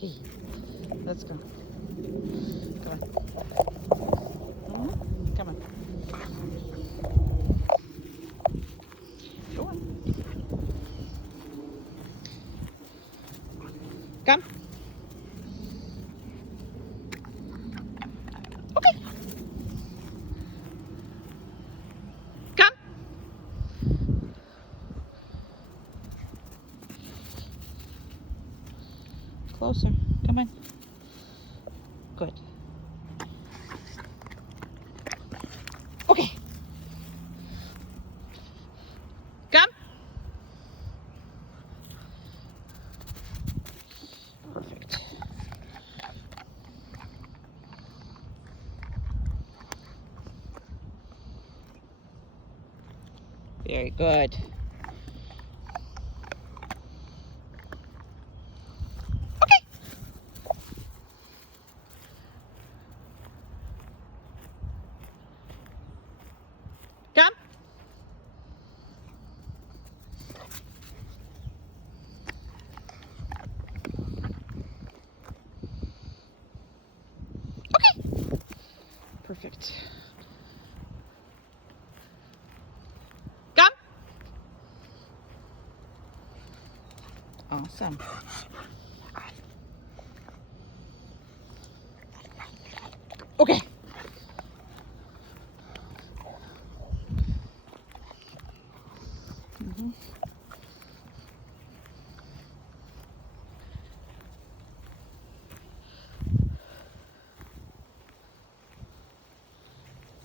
Hey, let's go. Come on. Come on. Go on. Come. Okay. Come. Closer. Come on. Good. Okay. Come. Perfect. Very good. Okay. Come. Okay. Perfect. Come. Awesome. Okay.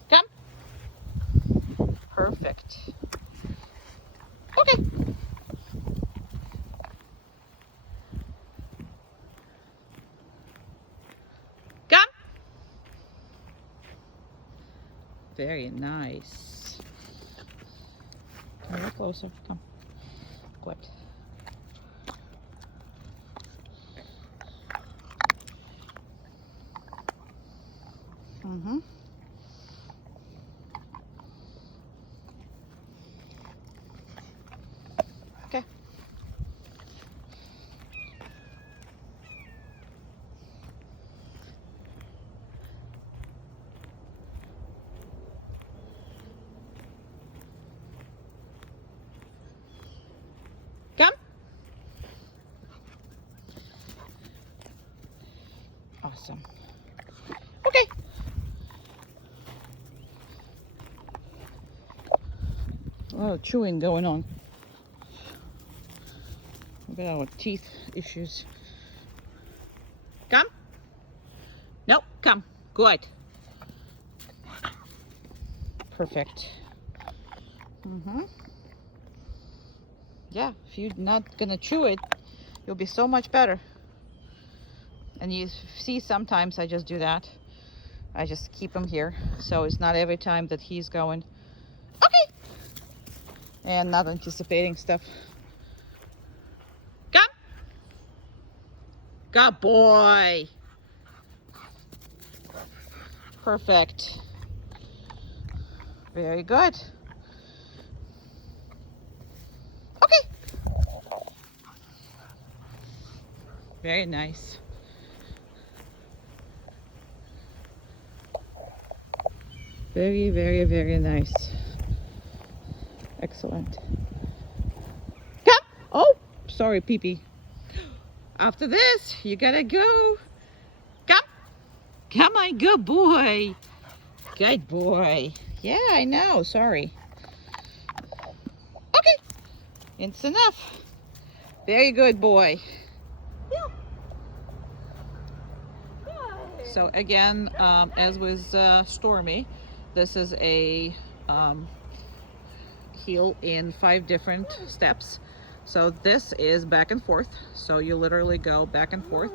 Come. Perfect. Okay. Come. Very nice. A little closer. Come. Good. Mm-hmm. Okay. Come. Awesome. Okay. A lot of chewing going on. Look at our teeth issues. Come. No, come. Good. Perfect. Mm-hmm. Yeah, if you're not gonna chew it, you'll be so much better. And you see, sometimes I just do that. I just keep him here. So it's not every time that he's going, okay, and not anticipating stuff. Come. Good boy. Perfect. Very good. Okay. Very nice. Very, very, very nice. Excellent. Come. Oh, sorry, pee-pee. After this, you gotta go. Come. Come on, good boy. Good boy. Yeah, I know. Sorry. Okay. It's enough. Very good boy. Yeah. So again, as with Stormy, this is a heel in 5 different steps. So this is back and forth. So you literally go back and forth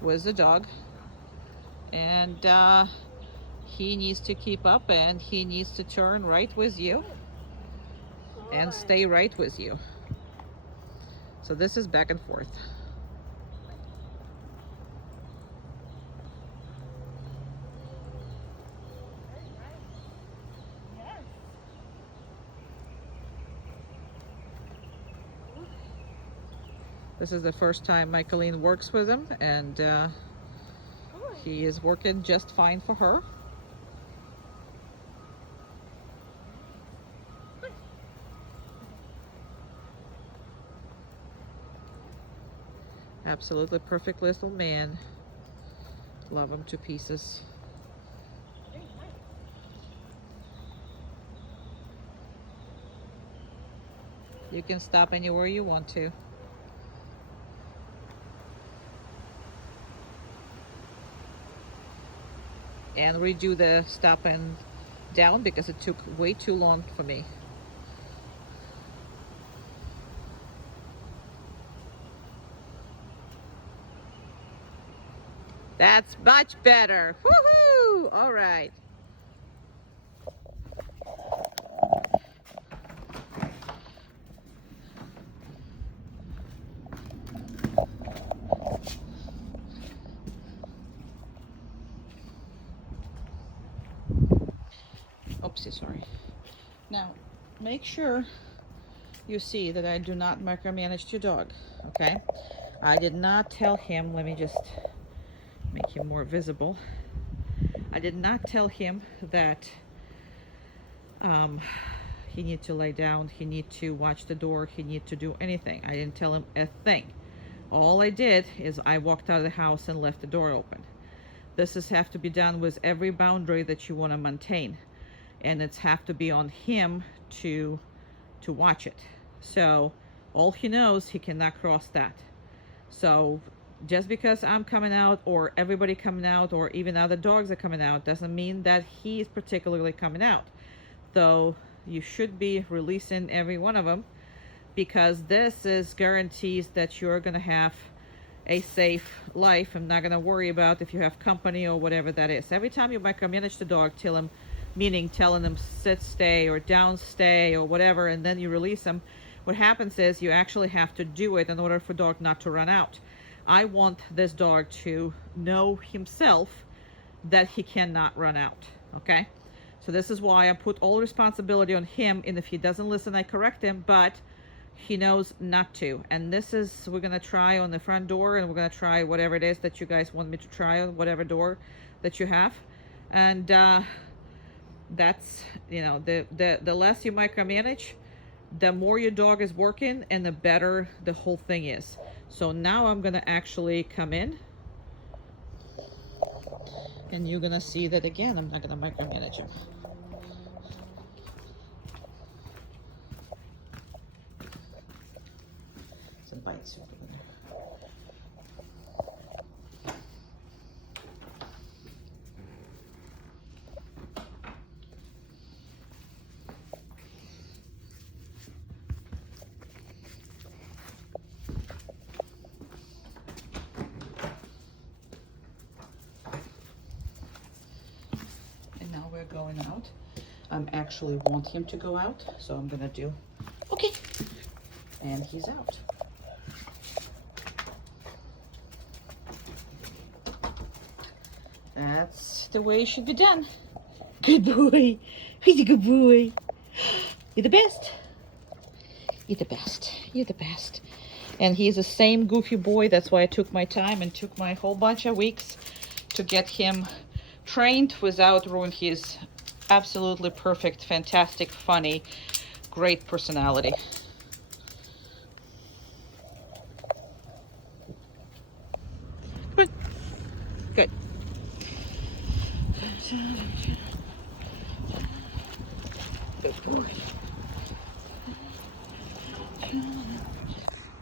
with the dog. And he needs to keep up, and he needs to turn right with you and stay right with you. So this is back and forth. This is the first time Michaeline works with him, and he is working just fine for her. Absolutely perfect little man. Love him to pieces. You can stop anywhere you want to. And redo the stop and down because it took way too long for me. That's much better. Woohoo! All right. Oopsie, sorry. Now, make sure you see that I do not micromanage your dog, okay? I did not tell him, let me just make him more visible. I did not tell him that he need to lay down, he need to watch the door, he need to do anything. I didn't tell him a thing. All I did is I walked out of the house and left the door open. This is have to be done with every boundary that you want to maintain, and it's have to be on him to watch it. So all he knows, he cannot cross that. So just because I'm coming out or everybody coming out or even other dogs are coming out doesn't mean that he is particularly coming out. Though you should be releasing every one of them, because this is guarantees that you're going to have a safe life. I'm not going to worry about if you have company or whatever that is. Every time you micromanage the dog, tell him, meaning telling them sit, stay, or down, stay, or whatever, and then you release them, what happens is you actually have to do it in order for dog not to run out. I want this dog to know himself that he cannot run out, okay? So this is why I put all responsibility on him, and if he doesn't listen, I correct him, but he knows not to. And this is, we're gonna try on the front door, and we're gonna try whatever it is that you guys want me to try on whatever door that you have. And that's, you know, the less you micromanage, the more your dog is working and the better the whole thing is. So now I'm gonna actually come in, and you're gonna see that again, I'm not gonna micromanage him. Some bites over there. We're going out. I actually want him to go out, so I'm gonna do okay, and he's out. That's the way it should be done. Good boy. He's a good boy. You're the best. You're the best. You're the best. And he's the same goofy boy. That's why I took my time and took my whole bunch of weeks to get him trained without ruining his absolutely perfect, fantastic, funny, great personality. Good. Good. Good boy.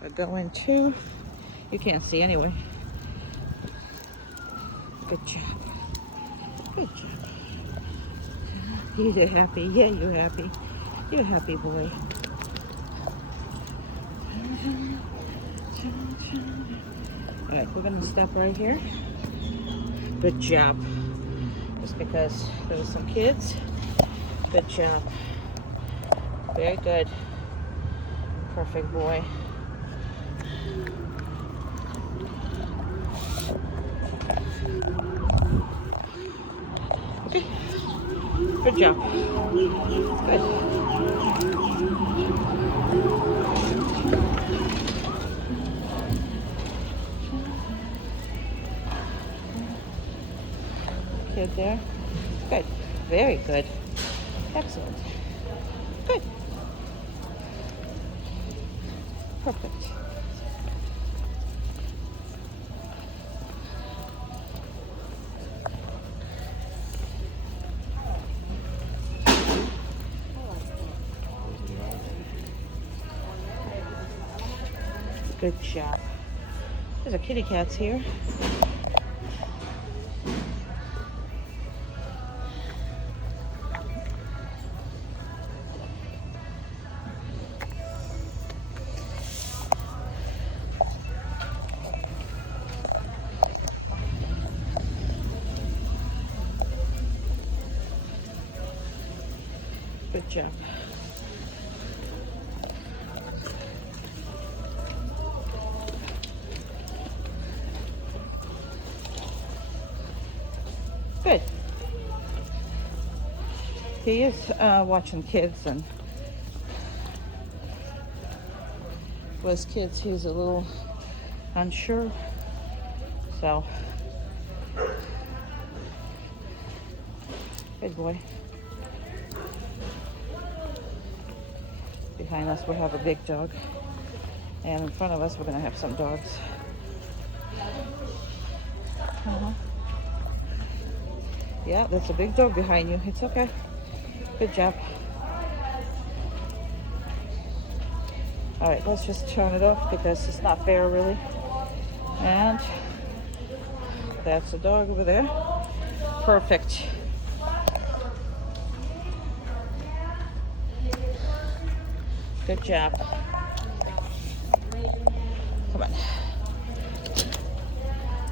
We're going to, you can't see anyway. Good job. Good job. You're happy. Yeah, you're happy. You're a happy boy. All right, we're gonna stop right here. Good job. Just because there were some kids. Good job. Very good. Perfect boy. Okay. Good job. Good. there. Good. Very good. Excellent. Good. Perfect. Good job. There's a kitty cats here. Good job. Good. He is watching kids, and with kids he's a little unsure. So, good boy. Behind us we have a big dog, and in front of us we're gonna have some dogs. Yeah, that's a big dog behind you. It's okay. Good job. All right, let's just turn it off because it's not fair, really. And that's a dog over there. Perfect. Good job. Come on.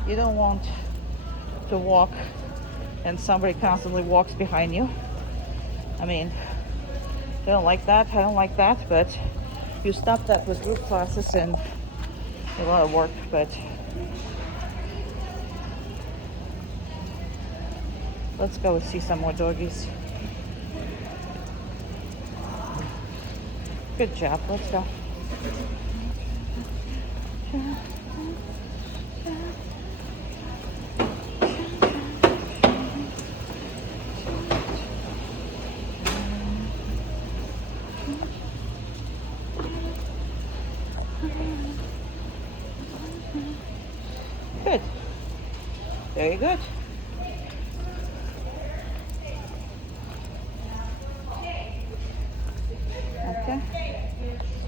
You don't want to walk and somebody constantly walks behind you. I mean, I don't like that. I don't like that, but you stop that with group classes and a lot of work, but let's go and see some more doggies. Good job. Let's go. Good. Very good. Okay.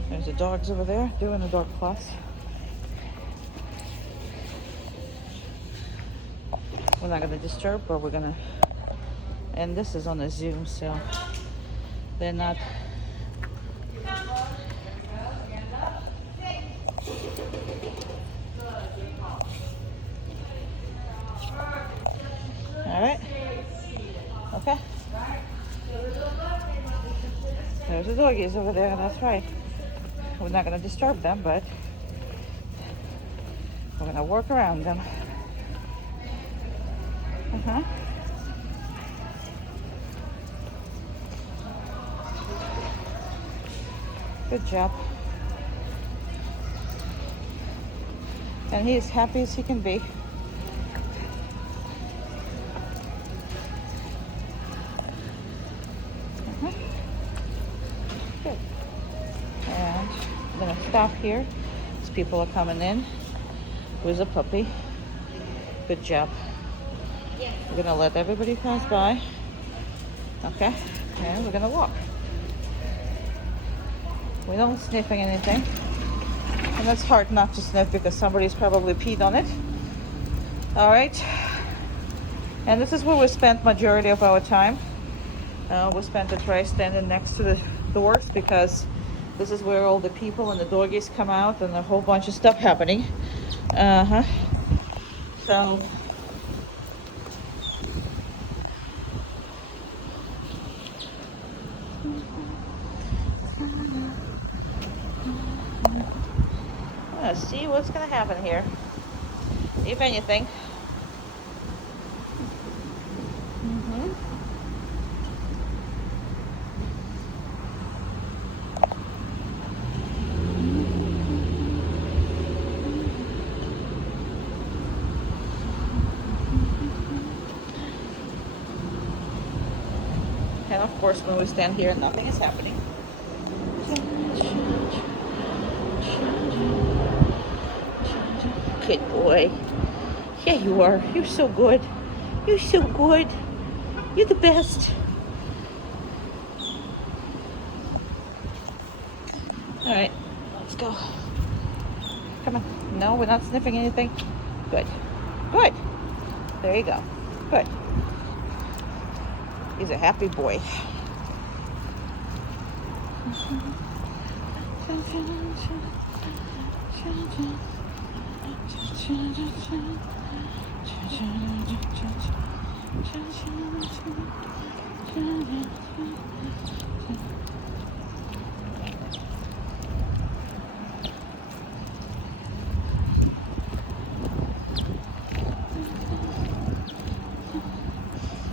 There's the dogs over there doing the dog class. We're not going to disturb, but we're going to, and this is on a Zoom, so they're not. All right. Okay. There's the doggies over there. That's right. We're not going to disturb them, but we're going to work around them. Good job. And he is happy as he can be. Good. And I'm going to stop here as people are coming in. There's a puppy. Good job. We're going to let everybody pass by. Okay. And we're going to walk. We don't sniffing anything. And it's hard not to sniff because somebody's probably peed on it. All right. And this is where we spent majority of our time. We spent the try standing next to the doors because this is where all the people and the doggies come out and a whole bunch of stuff happening. So let's see what's gonna happen here, if anything. course, when we stand here, nothing is happening. Good boy. Yeah, you are. You're so good. You're so good. You're the best. All right, let's go. Come on. No, we're not sniffing anything. Good. Good. There you go. Good. He's a happy boy.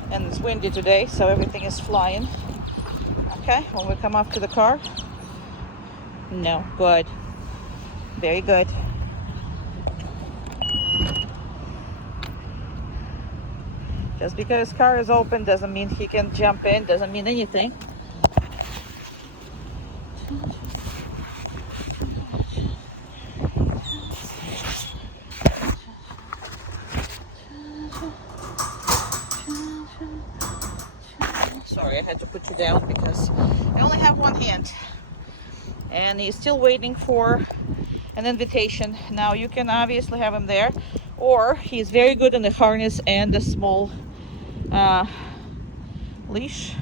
And it's windy today, so everything is flying. Okay, when we come up to the car. No, good. Very good. Just because car is open doesn't mean he can jump in, doesn't mean anything. Sorry, I had to put you down because I only have one hand. And he's still waiting for an invitation. Now you can obviously have him there, or he's very good in the harness and the small leash.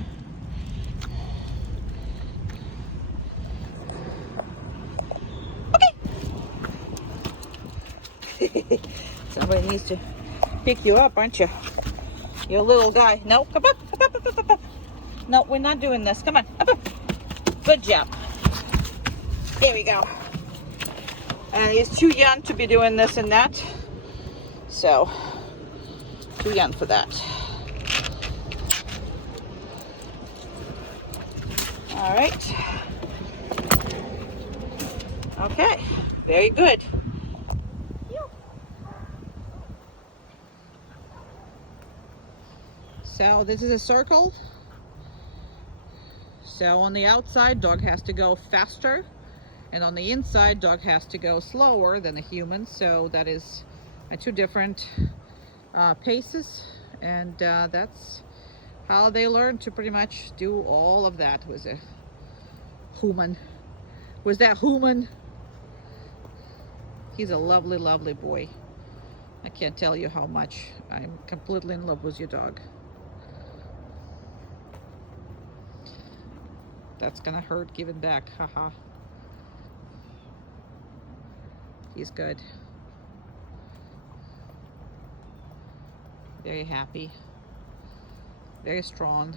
Okay. Somebody needs to pick you up, aren't you? You're a little guy. No, come up, up, up, up, up, up. No, we're not doing this. Come on, up, up. Good job. There we go. And he's too young to be doing this and that. So, too young for that. All right. Okay, very good. So this is a circle. So on the outside, dog has to go faster. And on the inside, dog has to go slower than a human. So that is two different paces. And that's how they learn to pretty much do all of that. Was a human. Was that human? He's a lovely, lovely boy. I can't tell you how much I'm completely in love with your dog. That's gonna hurt giving back, haha. He's good. Very happy. Very strong.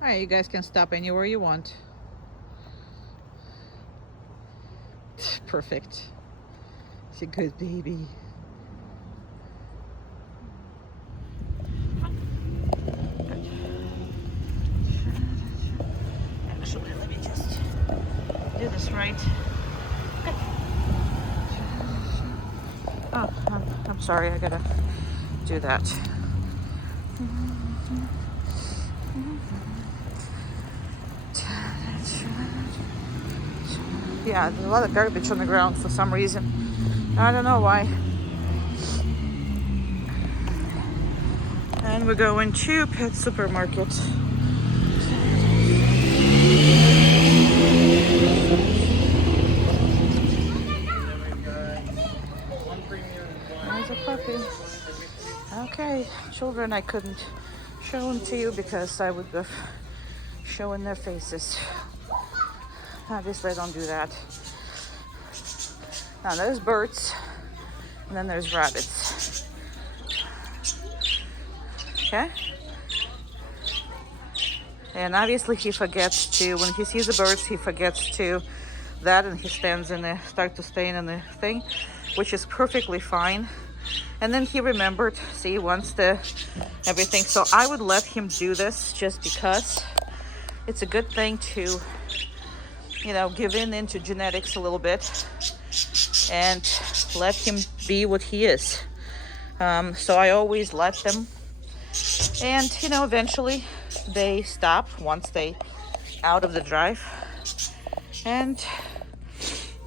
All right, you guys can stop anywhere you want. Perfect. She's a good baby. Actually, let me just do this right. Oh, I'm sorry, I gotta do that. Yeah, there's a lot of garbage on the ground for some reason. I don't know why. And we're going to Pet Supermarket. There's a puppy. Okay, children, I couldn't show them to you because I would be showing their faces. Obviously, I don't do that. Now, there's birds, and then there's rabbits. Okay? And obviously, he forgets to, when he sees the birds, he forgets to that, and he stands in the, start to stay in the thing, which is perfectly fine. And then he remembered, see, once the everything. So I would let him do this just because it's a good thing to, you know, give in into genetics a little bit. and let him be what he is. So I always let them, and you know, eventually they stop once they out of the drive, and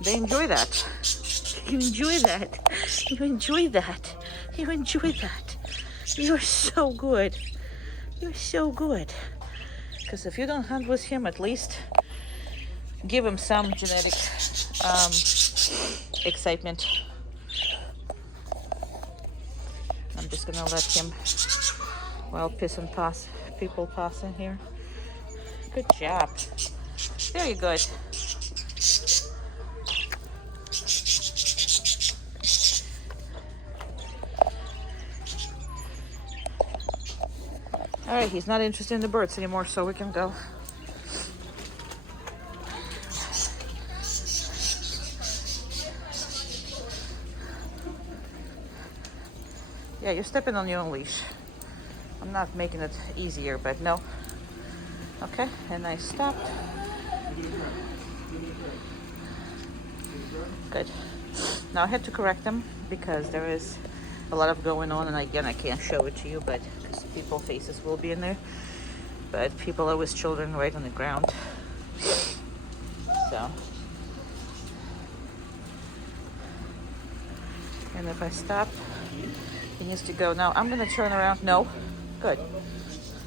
they enjoy that. You enjoy that. You enjoy that. You enjoy that. You're so good. You're so good. Because if you don't hunt with him, at least give him some genetic excitement. I'm just gonna let him, well, piss and pass, people pass in here. Good job. Very good. All right, he's not interested in the birds anymore, so we can go. Yeah, you're stepping on your own leash. I'm not making it easier, but no. Okay, and I stopped. Good. Now I had to correct them because there is a lot of going on, and again, I can't show it to you, but because people's faces will be in there. But people are with children right on the ground. So, and if I stop, he needs to go. Now I'm gonna turn around. No, good,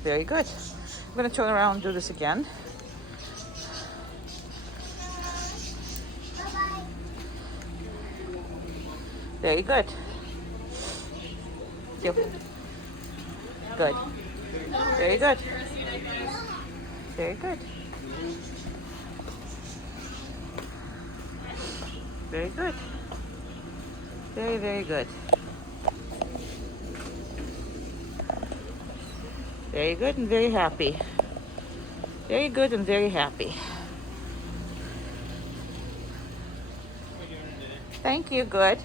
very good. I'm gonna turn around and do this again. Very good. Good. Very good. Very good. Very good. Very, very good. Very good and very happy. Very good and very happy. Thank you, good.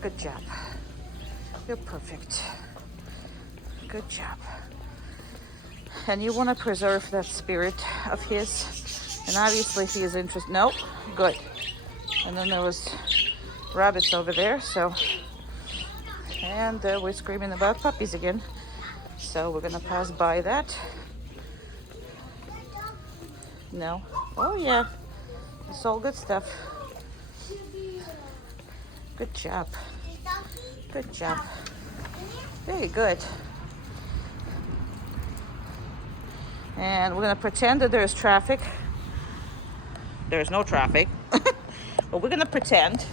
Good job. You're perfect. Good job. And you want to preserve that spirit of his. And obviously if he is interested, no, good. And then there was rabbits over there, so, and we're screaming about puppies again. So we're gonna pass by that. No. Oh yeah, it's all good stuff. Good job. Good job. Very good. And we're gonna pretend that there's traffic. There's no traffic. But we're gonna pretend,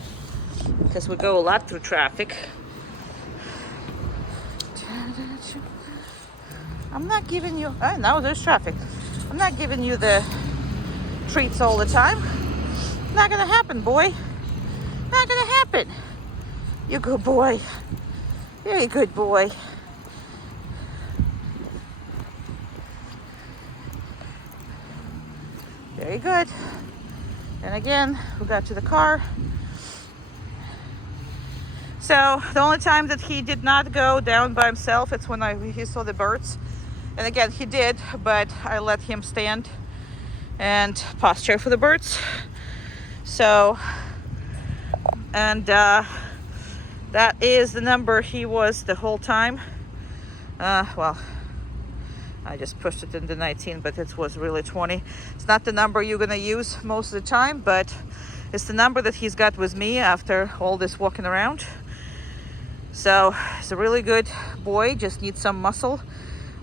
because we go a lot through traffic. I'm not giving you, now there's traffic. I'm not giving you the treats all the time. Not gonna happen, boy. Not gonna happen. You good boy. Very good boy. Very good. And again, we got to the car. So the only time that he did not go down by himself, it's when he saw the birds. And again, he did, but I let him stand and posture for the birds. So, and that is the number he was the whole time. Well, I just pushed it into 19, but it was really 20. It's not the number you're gonna use most of the time, but it's the number that he's got with me after all this walking around. So he's a really good boy, just needs some muscle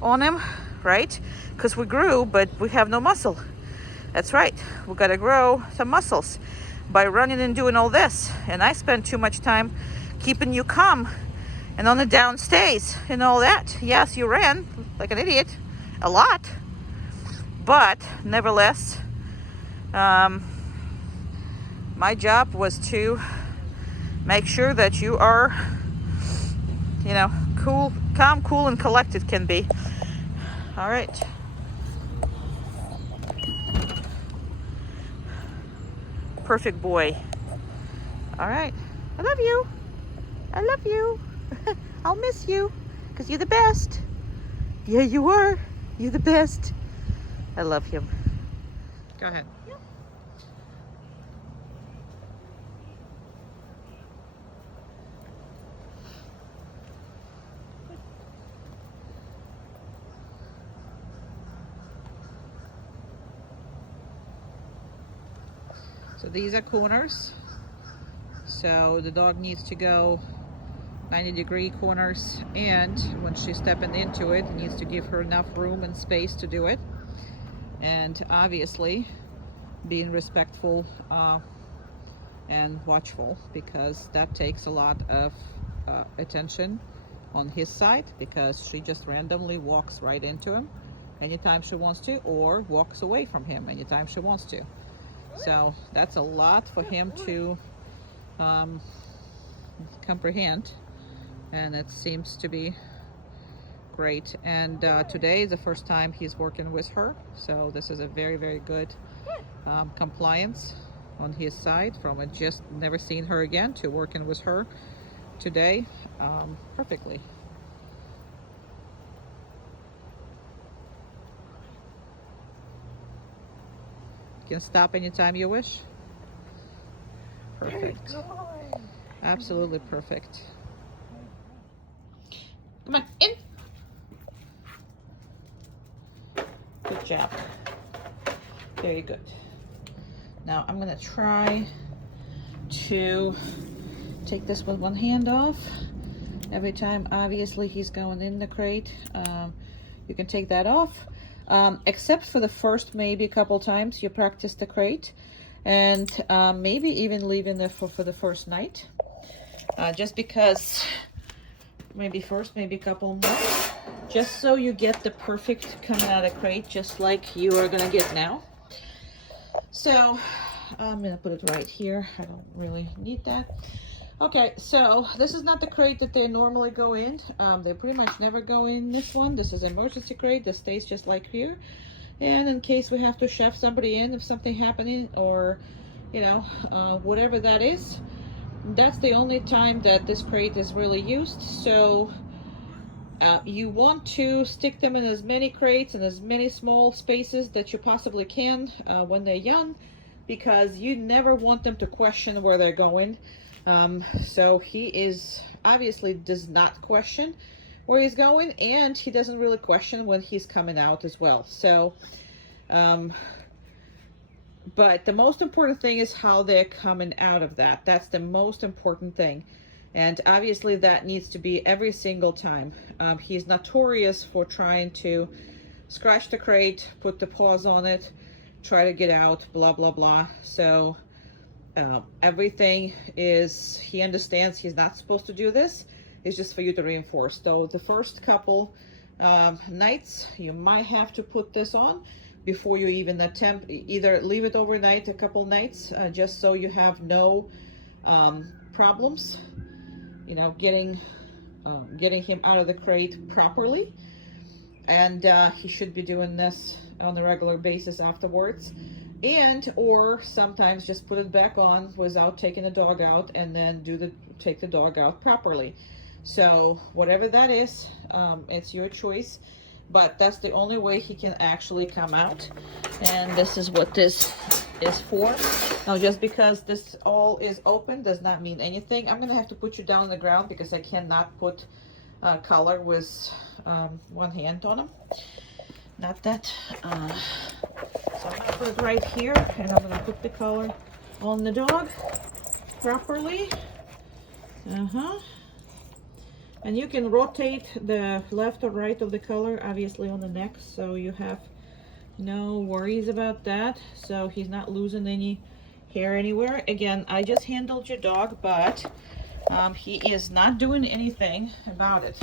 on him, right? Because we grew, but we have no muscle. That's right, we gotta grow some muscles by running and doing all this. And I spent too much time keeping you calm and on the downstairs and all that. Yes, you ran like an idiot a lot, but nevertheless, my job was to make sure that you are, you know, cool, calm, cool, and collected can be. All right. Perfect boy. All right. I love you. I love you. I'll miss you because you're the best. Yeah, you are. You're the best. I love him. Go ahead. So these are corners. So the dog needs to go 90-degree corners, and when she's stepping into it, it needs to give her enough room and space to do it. And obviously being respectful and watchful, because that takes a lot of attention on his side, because she just randomly walks right into him anytime she wants to, or walks away from him anytime she wants to. So that's a lot for him to comprehend, and it seems to be great. And today is the first time he's working with her, so this is a very, very good compliance on his side, from a just never seen her again to working with her today perfectly. You can stop anytime you wish. Perfect. Absolutely perfect. Come on, in. Good job. Very good. Now I'm gonna try to take this with one hand off. Every time, obviously, he's going in the crate, you can take that off. Except for the first maybe a couple times you practice the crate, and maybe even leaving it for the first night. Just because, maybe first, maybe a couple more, just so you get the perfect coming out of the crate, just like you are gonna get now. So I'm gonna put it right here. I don't really need that. Okay, so this is not the crate that they normally go in. They pretty much never go in this one. This is an emergency crate that stays just like here. And in case we have to shove somebody in, if something happening, or, you know, whatever that is, that's the only time that this crate is really used. So you want to stick them in as many crates and as many small spaces that you possibly can when they're young, because you never want them to question where they're going. So he is obviously does not question where he's going, and he doesn't really question when he's coming out as well. So but the most important thing is how they're coming out of that. That's the most important thing, and obviously that needs to be every single time. He's notorious for trying to scratch the crate, put the paws on it, try to get out, blah blah blah. So everything is, he understands he's not supposed to do this. It's just for you to reinforce. So the first couple nights you might have to put this on before you even attempt, either leave it overnight a couple nights, just so you have no problems, you know, getting him out of the crate properly. And he should be doing this on a regular basis afterwards. And or sometimes just put it back on without taking the dog out, and then take the dog out properly. So whatever that is, it's your choice, but that's the only way he can actually come out. And this is what this is for. Now, just because this all is open does not mean anything. I'm gonna have to put you down on the ground because I cannot put collar with one hand on him. Not that. So I'm gonna put it right here, and I'm gonna put the collar on the dog properly. And you can rotate the left or right of the collar, obviously, on the neck, so you have no worries about that. So he's not losing any hair anywhere. Again, I just handled your dog, but he is not doing anything about it.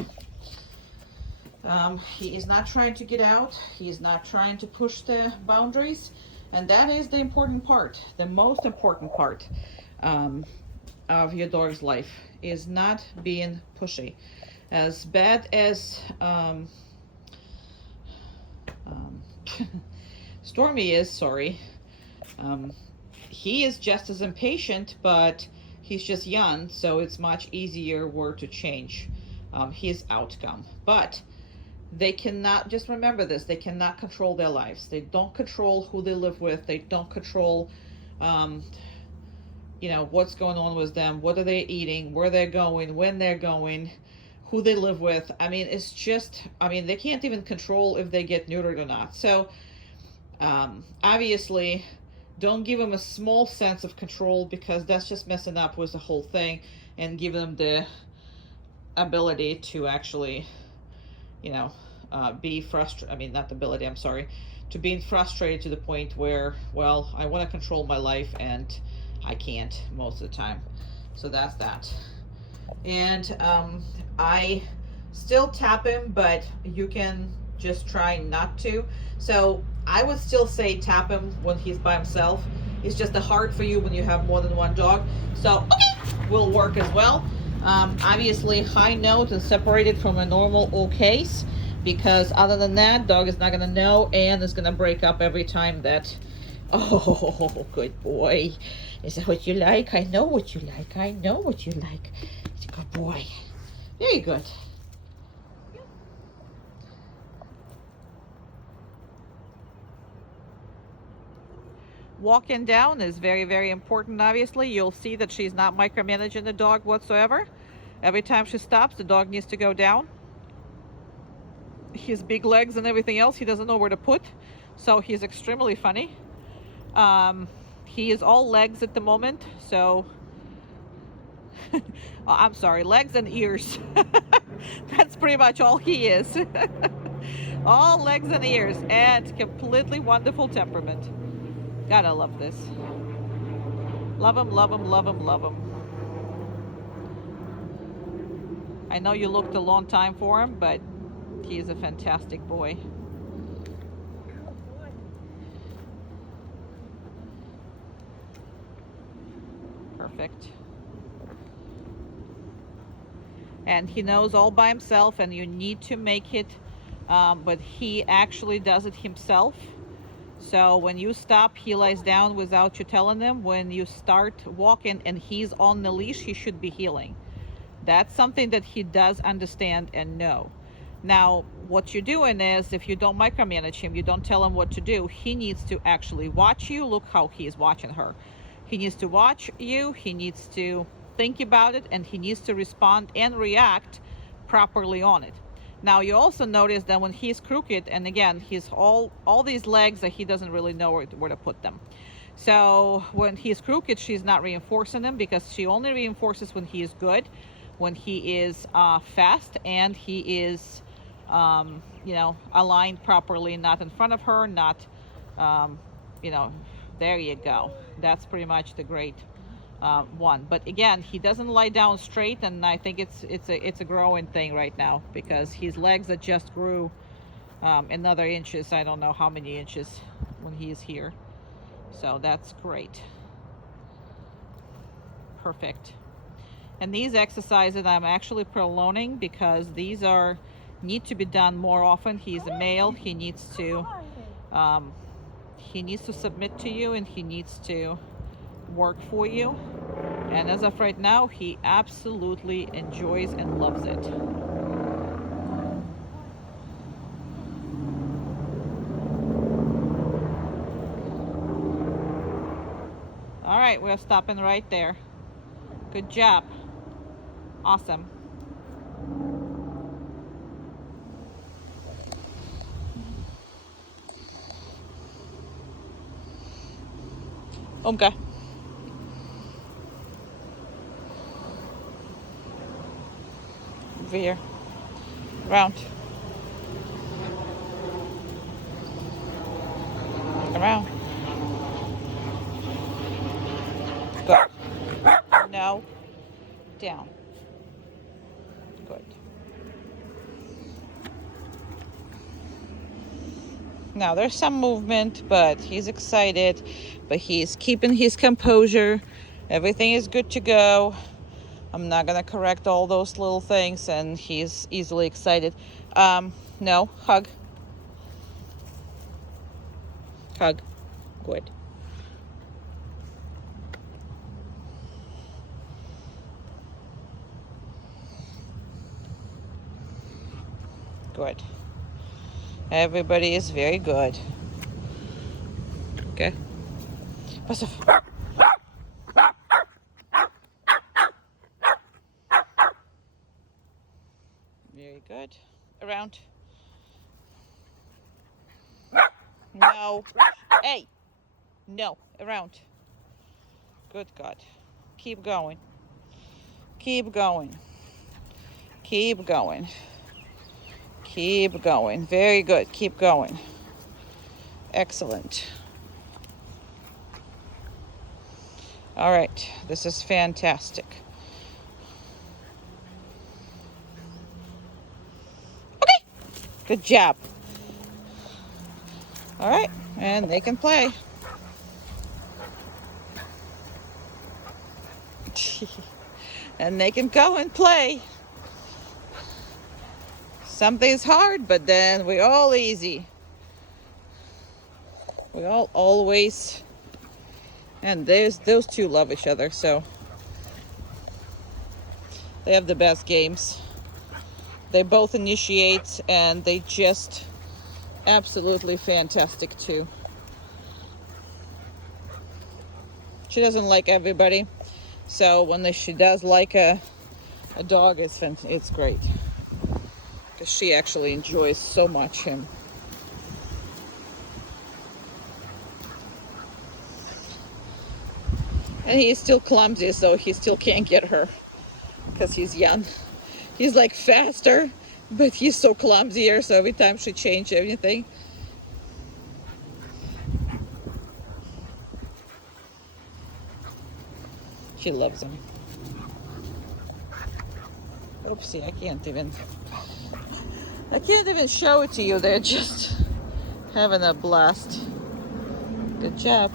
He is not trying to get out. He is not trying to push the boundaries. And that is the important part. The most important part of your dog's life is not being pushy. As bad as Stormy is, sorry, he is just as impatient, but he's just young, so it's much easier word to change his outcome. But they cannot, just remember this, they cannot control their lives. They don't control who they live with. They don't control you know, what's going on with them, what are they eating, where they're going, when they're going, who they live with. I mean, it's just, I mean, they can't even control if they get neutered or not. So obviously don't give him a small sense of control, because that's just messing up with the whole thing, and give them the ability to actually, you know, be frustrated. I mean, not the ability, I'm sorry, to being frustrated to the point where, well, I want to control my life and I can't most of the time. So that's that. And I still tap him, but you can just try not to. So I would still say tap him when he's by himself. It's just hard for you when you have more than one dog. So okay, will work as well. Obviously high note and separated from a normal okays, because other than that, dog is not gonna know and is gonna break up every time that. Oh, good boy. Is that what you like? I know what you like. I know what you like. It's a good boy. Very good. Walking down is very, very important, obviously. You'll see that she's not micromanaging the dog whatsoever. Every time she stops, the dog needs to go down. His big legs and everything else, he doesn't know where to put. So he's extremely funny. He is all legs at the moment, so oh, I'm sorry, legs and ears. That's pretty much all he is. All legs and ears, and completely wonderful temperament. Gotta love this. Love him, love him, love him, love him. I know you looked a long time for him, but he is a fantastic boy. Perfect. And he knows all by himself, and you need to make it, but he actually does it himself. So when you stop, he lies down without you telling him. When you start walking and he's on the leash, he should be heeling. That's something that he does understand and know. Now, what you're doing is, if you don't micromanage him, you don't tell him what to do, he needs to actually watch you. Look how he is watching her. He needs to watch you, he needs to think about it, and he needs to respond and react properly on it. Now, you also notice that when he's crooked, and again, he's all these legs that he doesn't really know where to put them. So when he's crooked, she's not reinforcing him, because she only reinforces when he is good, when he is fast, and he is, you know, aligned properly, not in front of her, not, you know, there you go. That's pretty much the great one. But again, he doesn't lie down straight, and I think it's a growing thing right now, because his legs that just grew another inches. I don't know how many inches when he is here. So that's great. Perfect. And these exercises I'm actually prolonging, because these need to be done more often. He's a male. He needs to submit to you, and he needs to work for you. And as of right now, he absolutely enjoys and loves it. All right, we're stopping right there. Good job. Awesome. Okay. Over here. Around. Around. Go. No. Down. Good. Now there's some movement, but he's excited, but he's keeping his composure. Everything is good to go. I'm not gonna correct all those little things, and he's easily excited. No, hug. Hug. Good. Good. Everybody is very good. Okay. Very good. Around. No. Hey. No. Around. Good God. Keep going. Keep going. Keep going. Keep going. Very good. Keep going. Excellent. All right. This is fantastic. Okay. Good job. All right. And they can play. And they can go and play. Something's hard, but then we're all easy. We all always, and those two love each other, so they have the best games. They both initiate, and they just absolutely fantastic too. She doesn't like everybody, so when she does like a dog, it's great, because she actually enjoys so much him. And he's still clumsy, so he still can't get her because he's young. He's like faster, but he's so clumsier, so every time she changes everything. She loves him. Oopsie, I can't even show it to you. They're just having a blast. Good job.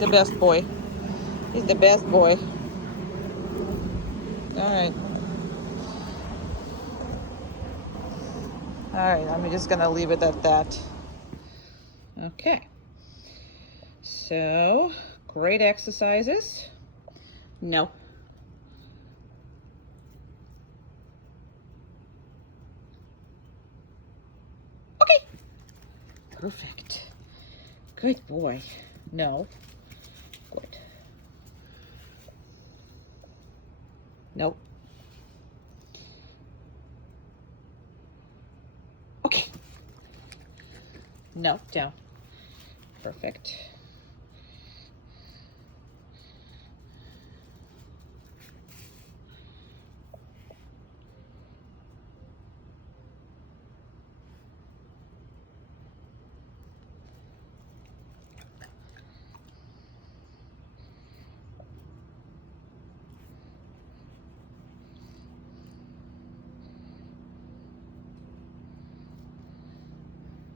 The best boy. He's the best boy. All right. All right, I'm just gonna leave it at that. Okay. So, great exercises. No. Okay. Perfect. Good boy. No. Good. Nope. Okay. No, down. Perfect.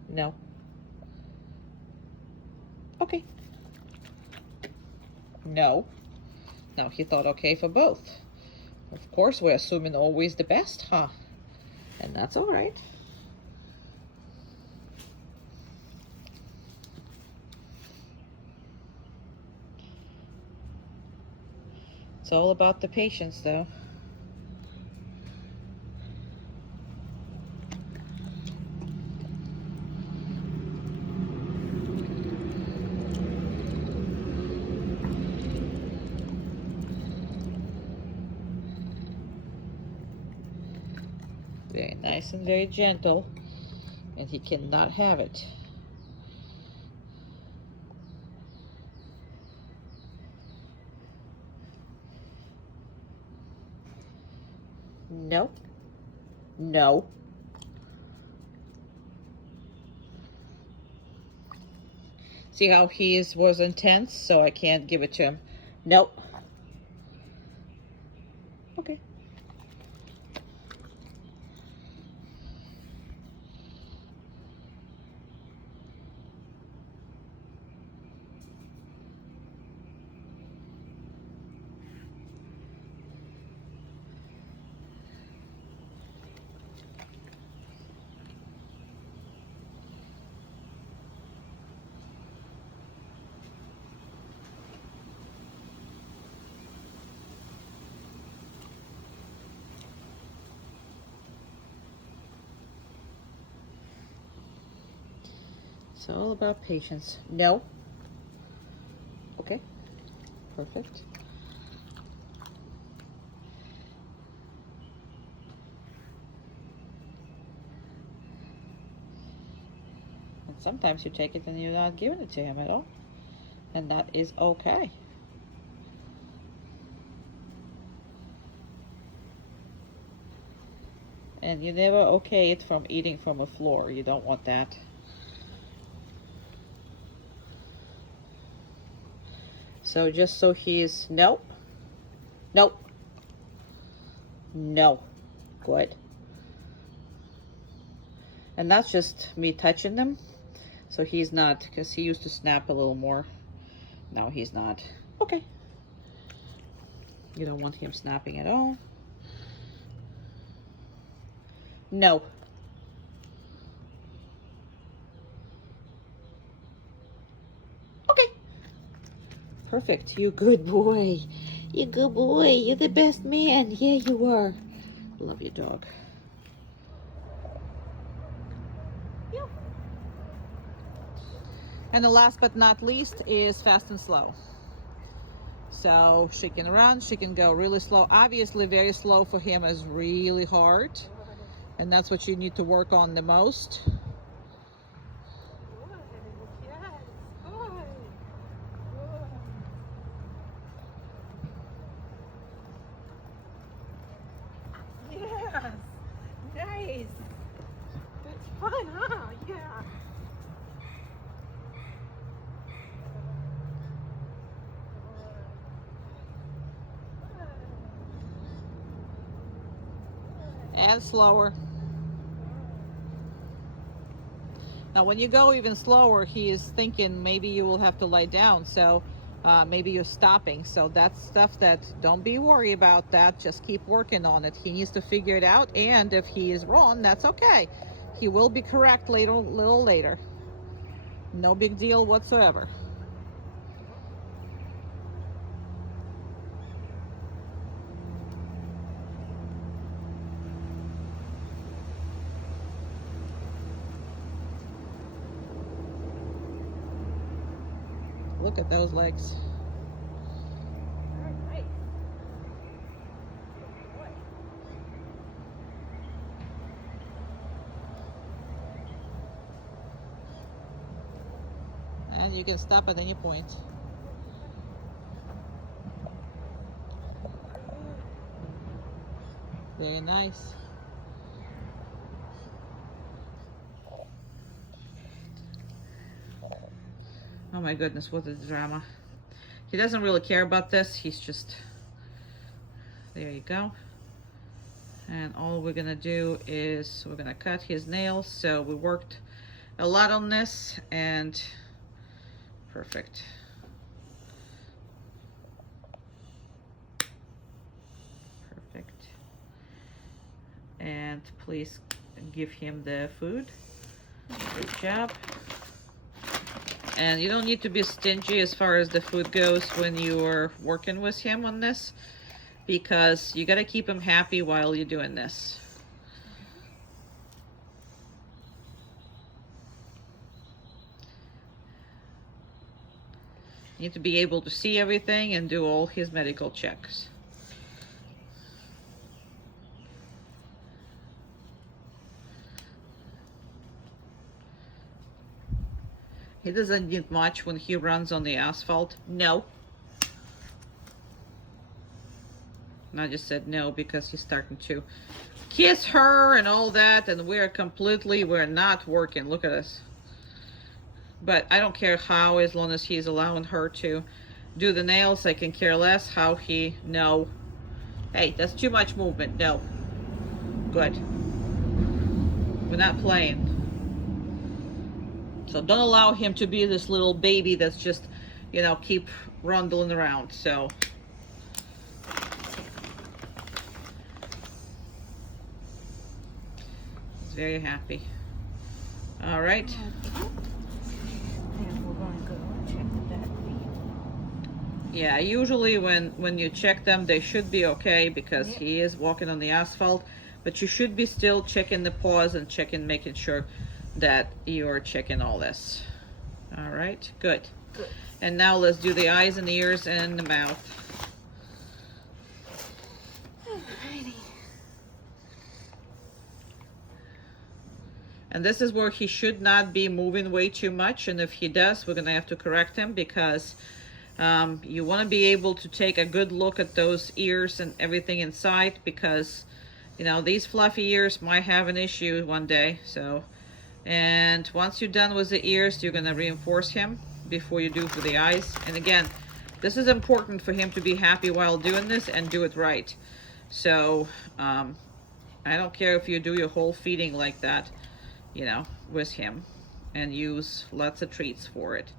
No. Okay. No. Now he thought okay for both. Of course, we're assuming always the best, huh? And that's all right. It's all about the patience, though. Very nice and very gentle, and he cannot have it. No. No. See how was intense, so I can't give it to him. Nope. Okay. It's all about patience. No. Okay. Perfect. sometimes you take it and you're not giving it to him at all. And that is okay. And you never okay it from eating from a floor. You don't want that. So just so he's, nope, nope, no, good. And that's just me touching them. So he's not, because he used to snap a little more. Now he's not. Okay. You don't want him snapping at all. No. Okay. Perfect. You good boy. You good boy. You're the best man. Yeah, you are. Love your dog. Yep. And the last but not least is fast and slow. So she can run, she can go really slow. Obviously very slow for him is really hard. And that's what you need to work on the most. Yes, nice. That's fun, huh? Yeah. And slower. Now when you go even slower, he is thinking maybe you will have to lie down, so maybe you're stopping. So that's stuff that, don't be worried about that, just keep working on it. He needs to figure it out, and if he is wrong, that's okay. He will be correct later, a little later. No big deal whatsoever. Look at those legs. And you can stop at any point. Very nice. Oh my goodness, what a drama. He doesn't really care about this. He's just, there you go. And all we're gonna do is we're gonna cut his nails. So we worked a lot on this, and perfect. Perfect. And please give him the food. Good job. And you don't need to be stingy as far as the food goes when you're working with him on this, because you got to keep him happy while you're doing this. You need to be able to see everything and do all his medical checks. He doesn't need much when he runs on the asphalt. No. And I just said no because he's starting to kiss her and all that, and we're not working. Look at us. But I don't care how, as long as he's allowing her to do the nails. I can care less how he, no. Hey, that's too much movement. No. Good. We're not playing. So don't allow him to be this little baby that's just, you know, keep rundling around. So he's very happy. All right. And we're going to go and check the vet. Yeah, usually when you check them, they should be okay, because he is walking on the asphalt. But you should be still checking the paws and making sure that you're checking all this. All right, good. And now let's do the eyes and ears and the mouth. And this is where he should not be moving way too much. And if he does, we're gonna have to correct him, because you want to be able to take a good look at those ears and everything inside, because you know these fluffy ears might have an issue one day. So, and once you're done with the ears, you're gonna reinforce him before you do for the eyes. And again, this is important for him to be happy while doing this and do it right. So I don't care if you do your whole feeding like that, you know, with him, and use lots of treats for it,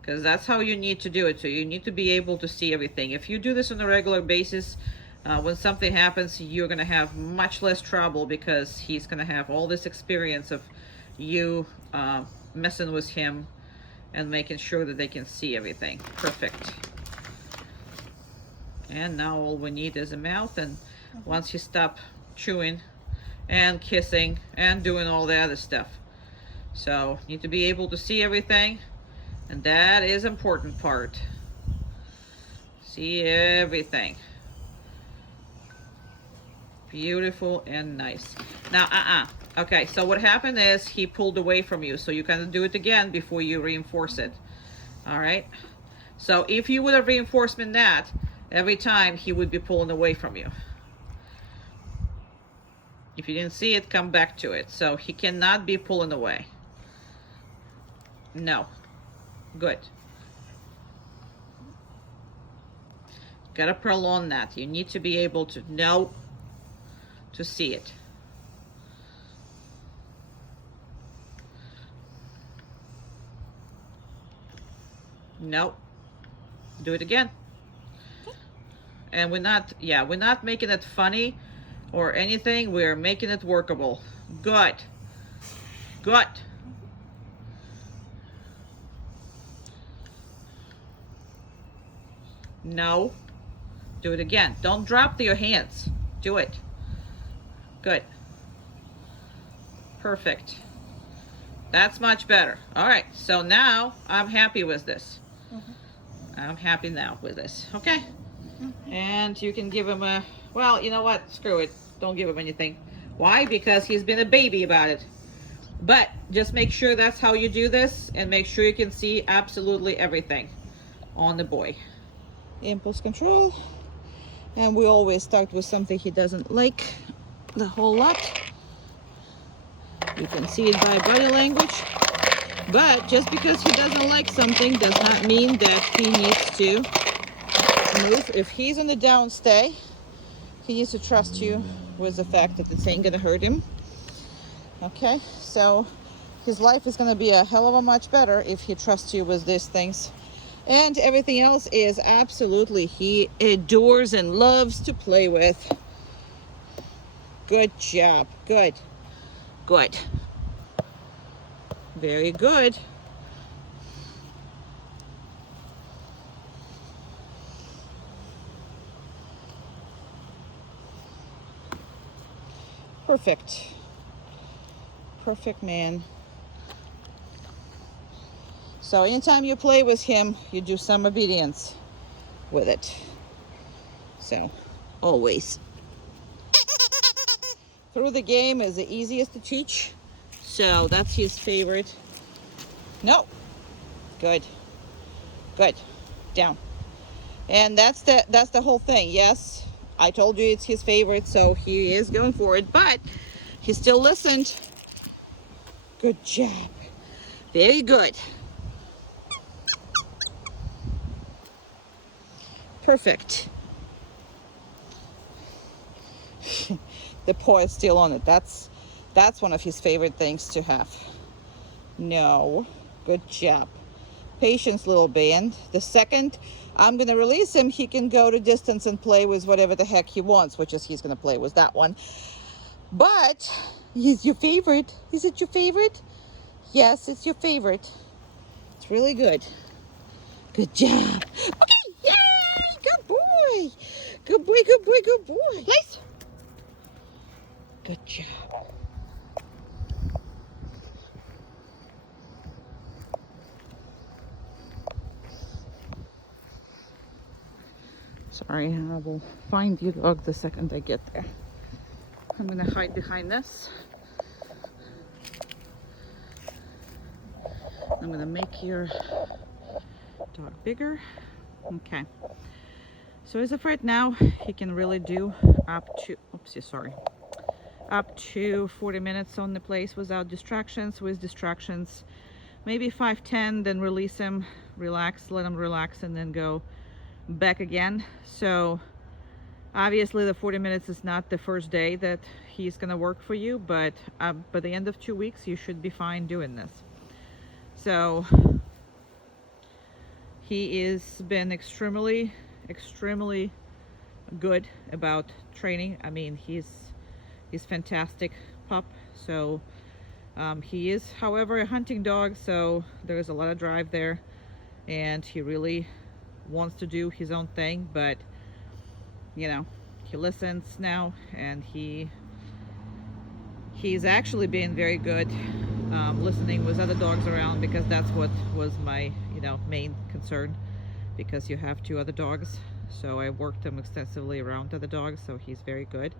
because that's how you need to do it. So you need to be able to see everything. If you do this on a regular basis, when something happens, you're gonna have much less trouble, because he's gonna have all this experience of you messing with him and making sure that they can see everything. Perfect. And now all we need is a mouth, and once you stop chewing and kissing and doing all the other stuff. So you need to be able to see everything, and that is important part. See everything. Beautiful and nice. Now, okay, so what happened is he pulled away from you, so you kind of do it again before you reinforce it. All right. So if you would have reinforcement that, every time he would be pulling away from you. If you didn't see it, come back to it. So he cannot be pulling away. No. Good. Gotta prolong that. You need to be able to know, to see it. No. Do it again. And we're not making it funny or anything. We're making it workable. Good. Good. No. Do it again. Don't drop your hands. Do it. Good. Perfect. That's much better. All right. So now I'm happy with this. I'm happy now with this. Okay. And you can give him a, well, you know what? Screw it. Don't give him anything. Why? Because he's been a baby about it. But just make sure that's how you do this, and make sure you can see absolutely everything on the boy. Impulse control. And we always start with something he doesn't like the whole lot. You can see it by body language. But just because he doesn't like something does not mean that he needs to move. If he's on the downstay, he needs to trust you with the fact that this ain't gonna hurt him. Okay, so his life is gonna be a hell of a much better if he trusts you with these things. And everything else is absolutely, he adores and loves to play with. Good job. Good. Good. Very good. Perfect. Perfect, man. So anytime you play with him, you do some obedience with it. So, always. Through the game is the easiest to teach. So that's his favorite. No. Good. Good. Down. And that's the whole thing. Yes, I told you it's his favorite, so he is going for it, but he still listened. Good job. Very good. Perfect. The paw is still on it. That's one of his favorite things to have. No. Good job. Patience, little band. The second I'm going to release him, he can go to distance and play with whatever the heck he wants, which is he's going to play with that one. But he's your favorite. Is it your favorite? Yes, it's your favorite. It's really good. Good job. Okay, yay! Good boy. Good boy, good boy, good boy. Nice. Good job. Sorry, I will find you, dog, the second I get there. I'm gonna hide behind this. I'm gonna make your dog bigger. Okay. So as of right now, he can really do up to, oopsie, sorry, up to 40 minutes on the place without distractions. With distractions, maybe 5-10, then release him, relax, let him relax, and then go back again. So obviously the 40 minutes is not the first day that he's gonna work for you, but by the end of 2 weeks, you should be fine doing this. So he is been extremely good about training. I mean, he's fantastic pup. So he is, however, a hunting dog, so there's a lot of drive there, and he really wants to do his own thing, but you know, he listens now, and he's actually been very good listening with other dogs around, because that's what was my, you know, main concern, because you have 2 other dogs. So I worked him extensively around other dogs, so he's very good.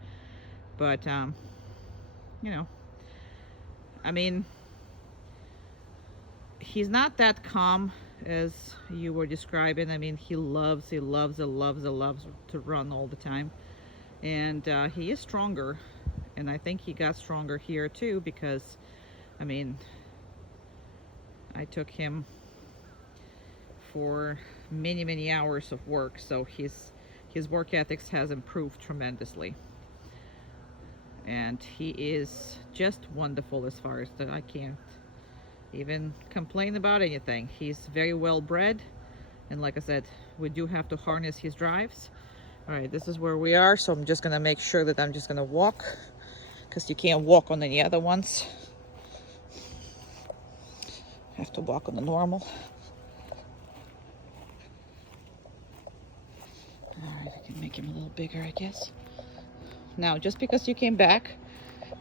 But you know, I mean, he's not that calm as you were describing. I mean, he loves to run all the time, and he is stronger, and I think he got stronger here too, because I mean, I took him for many hours of work, so his work ethics has improved tremendously, and he is just wonderful. As far as that, I can't even complain about anything. He's very well bred, and like I said, we do have to harness his drives. All right, this is where we are, so I'm just gonna make sure that I'm just gonna walk, because you can't walk on any other ones. Have to walk on the normal. All right, I can make him a little bigger, I guess. Now, just because you came back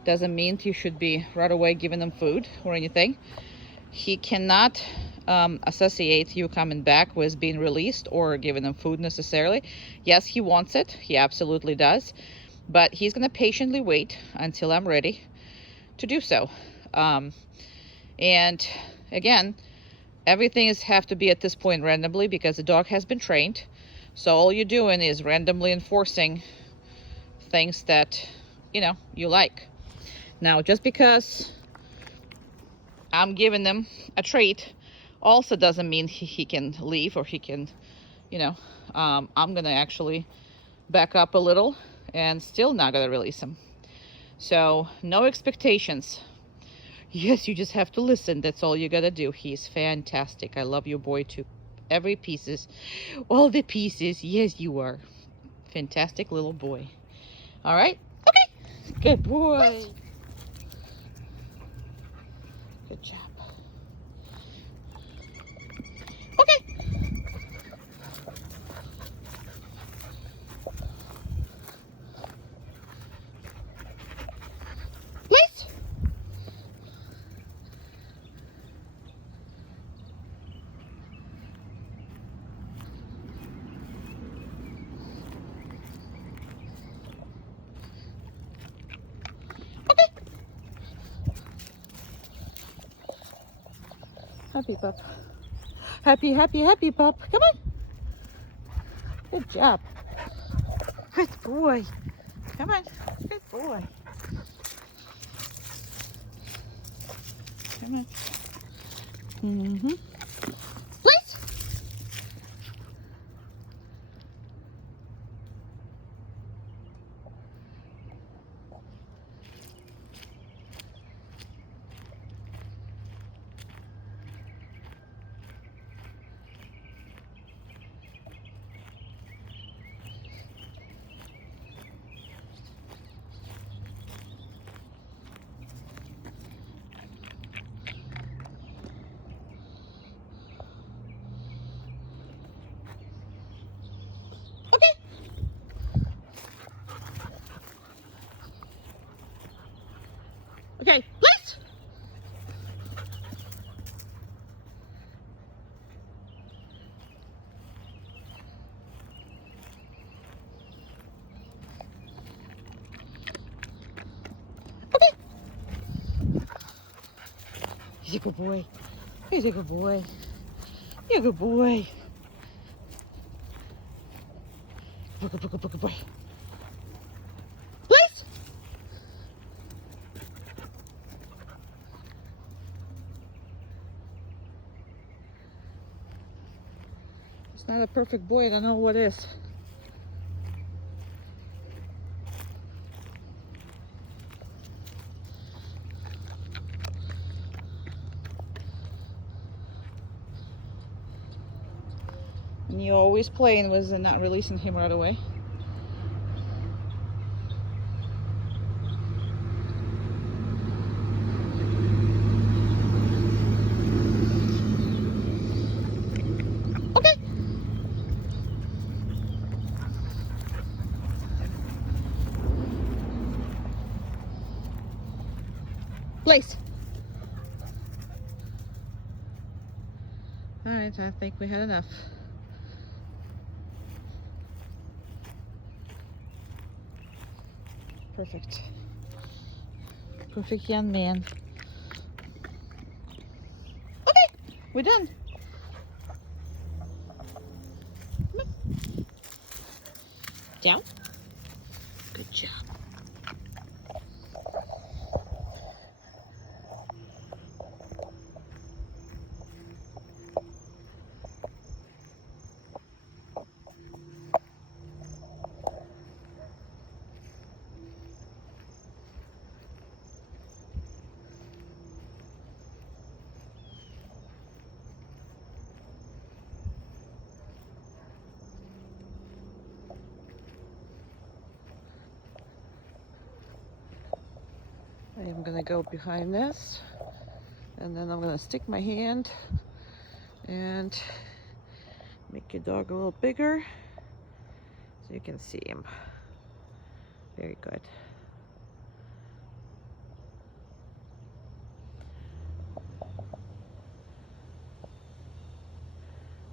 doesn't mean you should be right away giving him food or anything. He cannot associate you coming back with being released or giving him food necessarily. Yes, he wants it. He absolutely does. But he's going to patiently wait until I'm ready to do so. And again, everything have to be at this point randomly, because the dog has been trained. So all you're doing is randomly enforcing things that, you know, you like. Now, just because I'm giving them a treat also doesn't mean he can leave, or he can, you know, I'm gonna actually back up a little and still not gonna release him. So no expectations. Yes, you just have to listen. That's all you gotta do. He's fantastic. I love your boy too. Every pieces, all the pieces. Yes, you are. Fantastic little boy. All right. Okay. Good boy. Good job. Okay. Please. Okay. Happy pup. Happy pup. Come on. Good job. Good boy. Come on. Good boy. Come on. Mm-hmm. Please. Okay. Okay. Please. Okay. He's a good boy. He's a good boy. You're a good boy. Good boy. Please. It's not a perfect boy. I don't know what is. And you're always playing with and not releasing him right away. Okay. Place. All right, I think we had enough. Perfect. Perfect young man. Okay, we're done. Down. Good job. I am gonna go behind this, and then I'm gonna stick my hand and make your dog a little bigger so you can see him. Very good.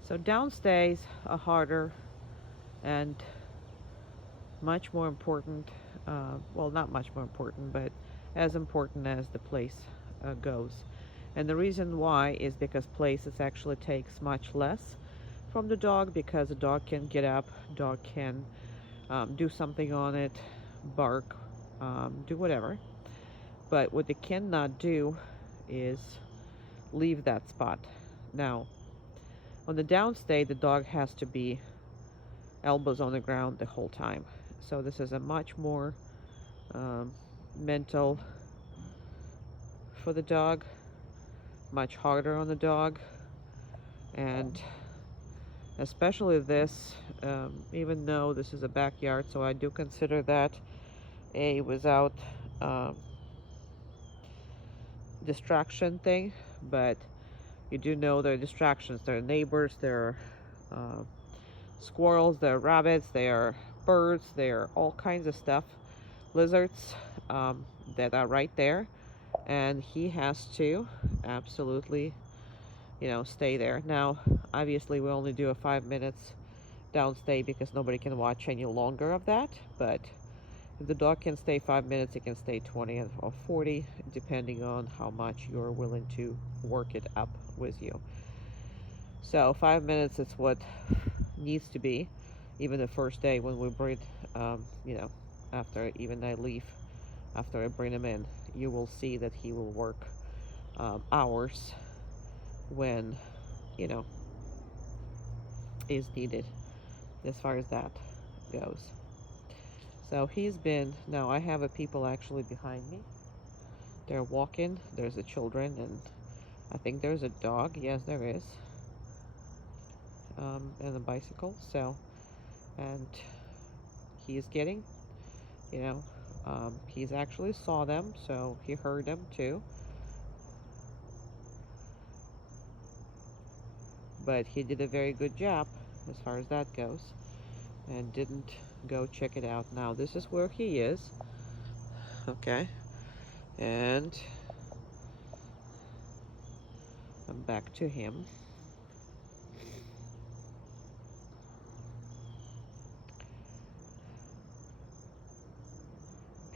So downstays are harder and much more important, well, not much more important, but as important as the place goes. And the reason why is because places actually takes much less from the dog, because the dog can get up, dog can do something on it, bark, do whatever. But what they cannot do is leave that spot. Now, on the downstay, the dog has to be elbows on the ground the whole time. So this is a much more mental for the dog, much harder on the dog, and especially this, even though this is a backyard, so I do consider that a without distraction thing, but you do know there are distractions. There are neighbors, there are squirrels, there are rabbits, there are birds, there are all kinds of stuff, lizards, that are right there, and he has to absolutely, stay there. Now, obviously, we only do a 5 minutes downstay because nobody can watch any longer of that, but if the dog can stay 5 minutes, it can stay 20 or 40, depending on how much you're willing to work it up with you. So 5 minutes is what needs to be. Even the first day when we breed, after even I leave, after I bring him in, you will see that he will work hours when, is needed as far as that goes. So he's been, now I have a people actually behind me. They're walking, there's the children, and I think there's a dog. Yes, there is. And a bicycle. So, and he's getting, he's actually saw them, so he heard them too. But he did a very good job as far as that goes, and didn't go check it out. Now this is where he is. Okay. And I'm back to him.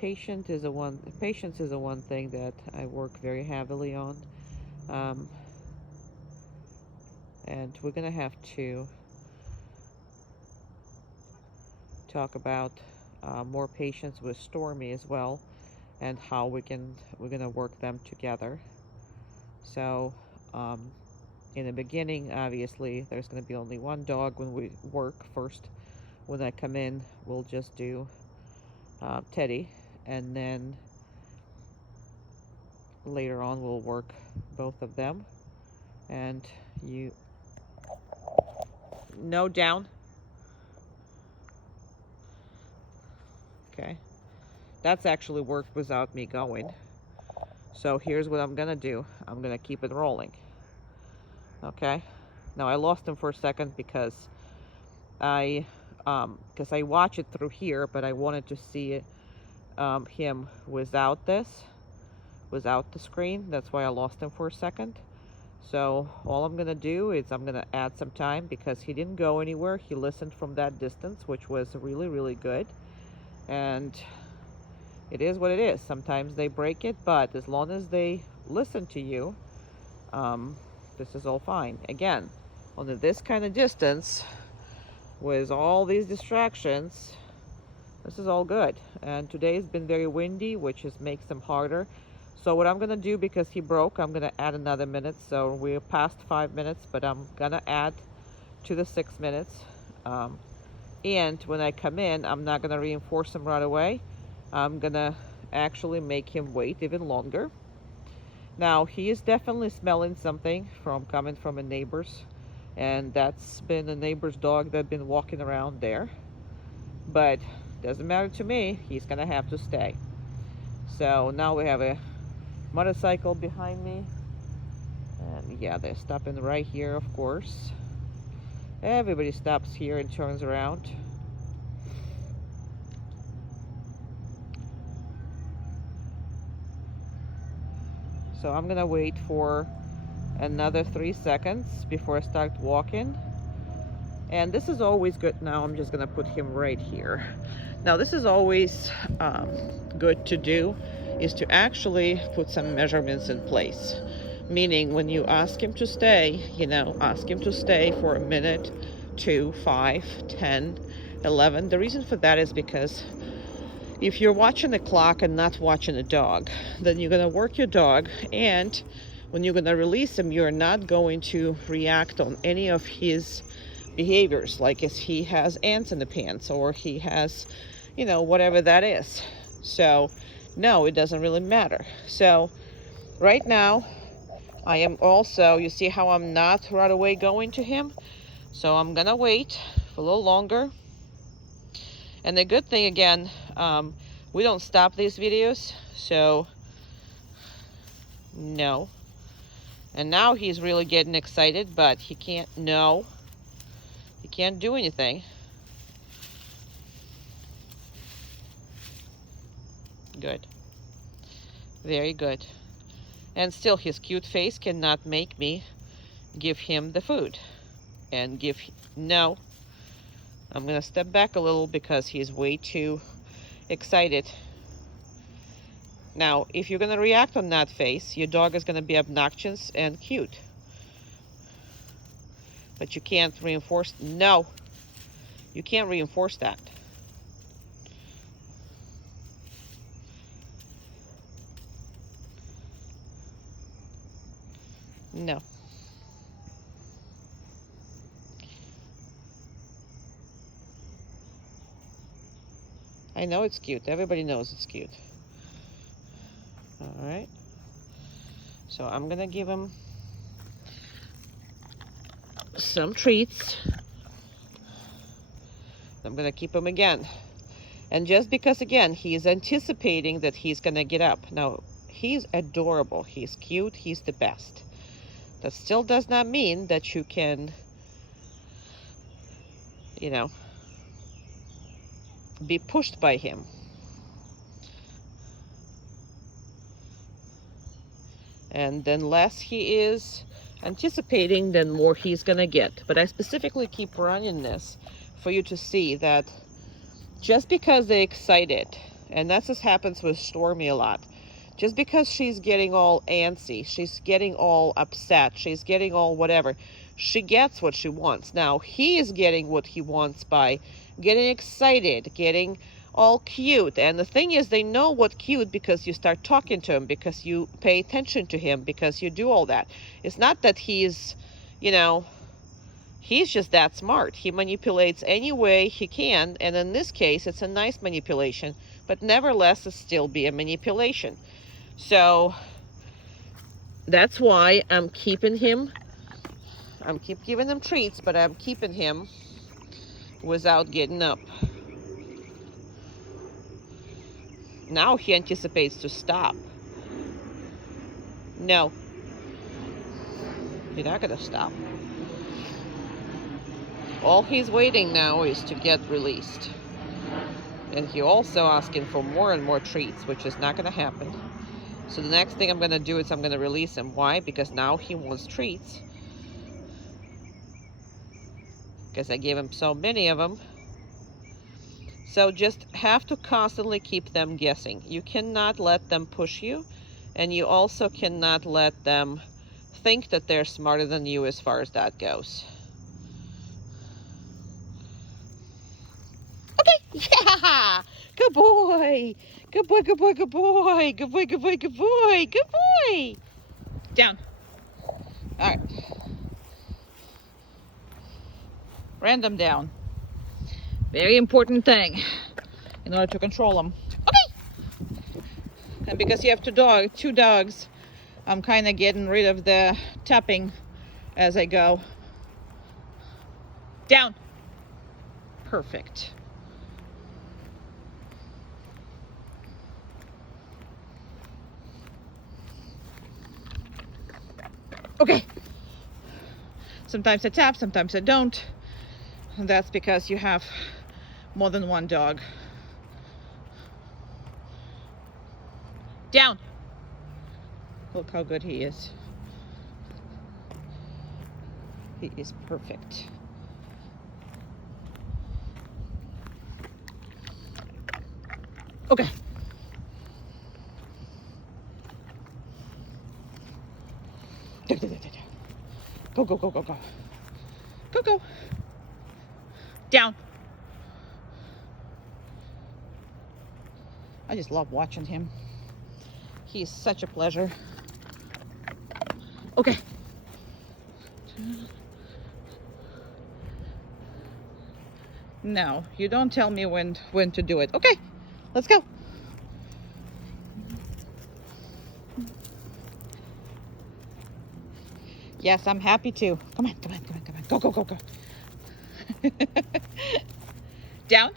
Patience is a one thing that I work very heavily on. And we're gonna have to talk about more patience with Stormy as well, and how we're gonna work them together. So in the beginning, obviously there's gonna be only one dog when we work. First, when I come in, we'll just do Teddy, and then later on we'll work both of them. And you no down. Okay, that's actually worked without me going. So here's what I'm gonna do. I'm gonna keep it rolling. Okay, now I lost him for a second because I watch it through here, but I wanted to see him without the screen. That's why I lost him for a second. So all I'm gonna do is I'm gonna add some time, because he didn't go anywhere. He listened from that distance, which was really, really good. And it is what it is. Sometimes they break it, but as long as they listen to you, this is all fine. Again, under this kind of distance, with all these distractions, this is all good. And today's been very windy, which makes them harder. So what I'm gonna do, because he broke, I'm gonna add another minute. So we're past 5 minutes, but I'm gonna add to the 6 minutes. And when I come in, I'm not gonna reinforce him right away. I'm gonna actually make him wait even longer. Now, he is definitely smelling something coming from a neighbor's, and that's been a neighbor's dog that's been walking around there. But doesn't matter to me. He's gonna have to stay. So now we have a motorcycle behind me, and yeah, they're stopping right here. Of course, everybody stops here and turns around. So I'm gonna wait for another 3 seconds before I start walking. And this is always good. Now I'm just gonna put him right here. Now this is always good to do, is to actually put some measurements in place. Meaning, when you ask him to stay, ask him to stay for a minute, 2, 5, 10, 11. The reason for that is because if you're watching the clock and not watching the dog, then you're gonna work your dog, and when you're gonna release him, you're not going to react on any of his behaviors, like if he has ants in the pants, or he has, whatever that is. So no, it doesn't really matter. So right now I am also, you see how I'm not right away going to him? So I'm gonna wait for a little longer. And the good thing, again, we don't stop these videos, so no. And now he's really getting excited, but he can't do anything. Good. Very good. And still, his cute face cannot make me give him the food. And no. I'm gonna step back a little because he's way too excited. Now, if you're gonna react on that face, your dog is gonna be obnoxious and cute. But you can't reinforce, no. You can't reinforce that. No. I know it's cute. Everybody knows it's cute. All right. So I'm gonna give him some treats. I'm gonna keep him again. And just because, again, he's anticipating that he's gonna get up. Now, he's adorable. He's cute. He's the best. That still does not mean that you can, be pushed by him. And then less he is anticipating, then more he's gonna get. But I specifically keep running this for you to see that just because they're excited, and that's just happens with Stormy a lot, just because she's getting all antsy, she's getting all upset, she's getting all whatever, she gets what she wants. Now, he is getting what he wants by getting excited, getting all cute. And the thing is, they know what cute because you start talking to him, because you pay attention to him, because you do all that. It's not that he's, you know, he's just that smart. He manipulates any way he can, and in this case, it's a nice manipulation, but nevertheless, it still be a manipulation. So that's why I'm keeping him. I'm keep giving him treats, but I'm keeping him without getting up. Now he anticipates to stop. No, you're not gonna stop. All he's waiting now is to get released. And he also asking for more and more treats, which is not gonna happen. So the next thing I'm gonna do is I'm gonna release him. Why? Because now he wants treats. Because I gave him so many of them. So just have to constantly keep them guessing. You cannot let them push you, and you also cannot let them think that they're smarter than you as far as that goes. Okay, yeah, good boy. Good boy, good boy, good boy. Good boy, good boy, good boy, good boy. Down. All right. Random down. Very important thing in order to control them. Okay. And because you have two dogs, I'm kind of getting rid of the tapping as I go. Down. Perfect. Okay. Sometimes I tap, sometimes I don't. And that's because you have more than one dog. Down. Look how good he is. He is perfect. Okay. Go, go, go, go, go. Go, go. Down. I just love watching him. He's such a pleasure. Okay. No, you don't tell me when to do it. Okay, let's go. Yes, I'm happy to. Come on, come on, come on, come on. Go, go, go, go. Down.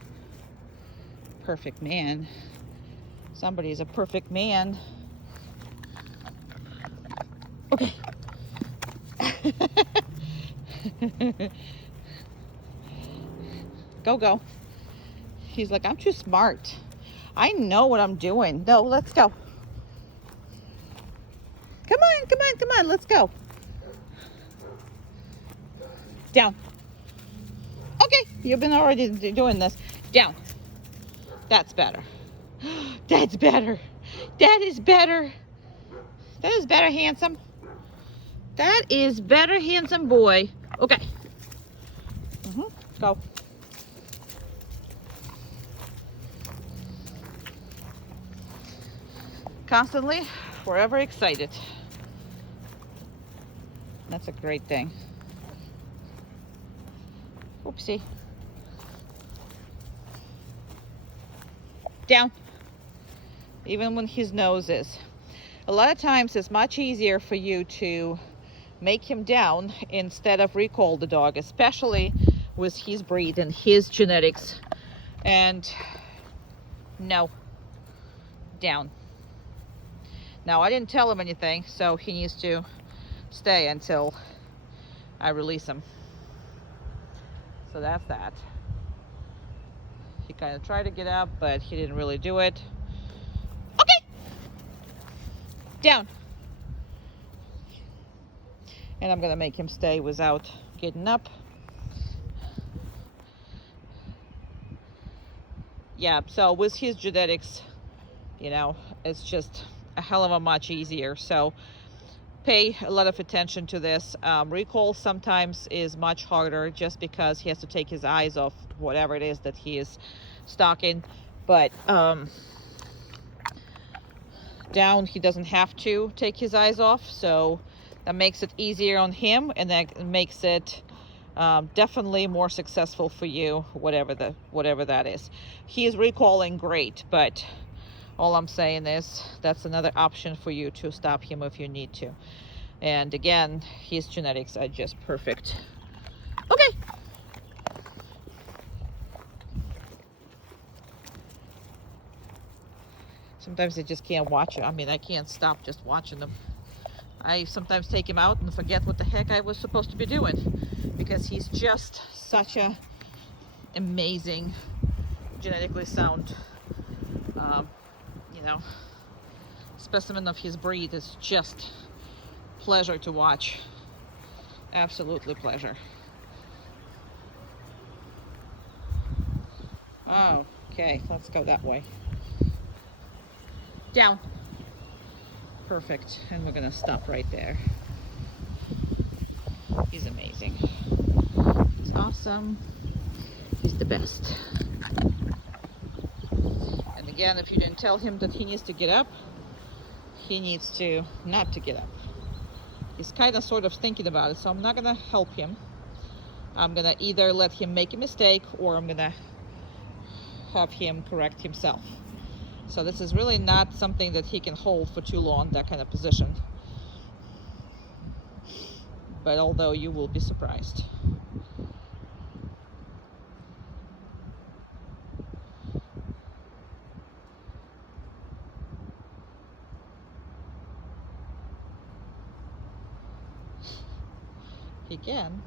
Perfect man. Somebody's a perfect man. Okay. Go, go. He's like, I'm too smart. I know what I'm doing. No, let's go. Come on, come on, come on. Let's go. Down. Okay, you've been already doing this. Down. That's better. That's better. That is better. That is better, handsome. That is better, handsome boy. Okay. Go. Constantly, forever excited. That's a great thing. Oopsie. Down. Even when his nose is. A lot of times it's much easier for you to make him down instead of recall the dog, especially with his breed and his genetics. And no. Down. Now, I didn't tell him anything, so he needs to stay until I release him. So that's that. He kind of tried to get up, but he didn't really do it. Okay. Down. And I'm going to make him stay without getting up. Yeah, so with his genetics, you know, it's just a hell of a much easier. So pay a lot of attention to this. Recall sometimes is much harder just because he has to take his eyes off whatever it is that he is stalking. But down, he doesn't have to take his eyes off, so that makes it easier on him, and that makes it definitely more successful for you, whatever that is. He is recalling great, but all I'm saying is that's another option for you to stop him if you need to. And again, his genetics are just perfect. Okay. Sometimes I just can't watch it. I mean, I can't stop just watching them. I sometimes take him out and forget what the heck I was supposed to be doing, because he's just such a amazing, genetically sound, you know, specimen of his breed. Is just pleasure to watch. Absolutely pleasure. Oh, okay, let's go that way. Down. Perfect. And we're gonna stop right there. He's amazing. He's awesome. He's the best. And again, if you didn't tell him that he needs to get up, he needs to not to get up. He's kind of sort of thinking about it, so I'm not gonna help him. I'm gonna either let him make a mistake, or I'm gonna have him correct himself. So this is really not something that he can hold for too long, that kind of position. But although you will be surprised. Again.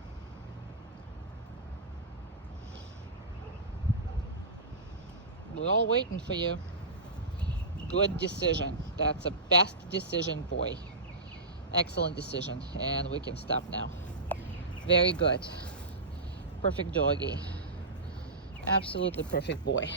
We're all waiting for you. Good decision. That's a best decision, boy. Excellent decision. And we can stop now. Very good. Perfect doggy. Absolutely perfect boy.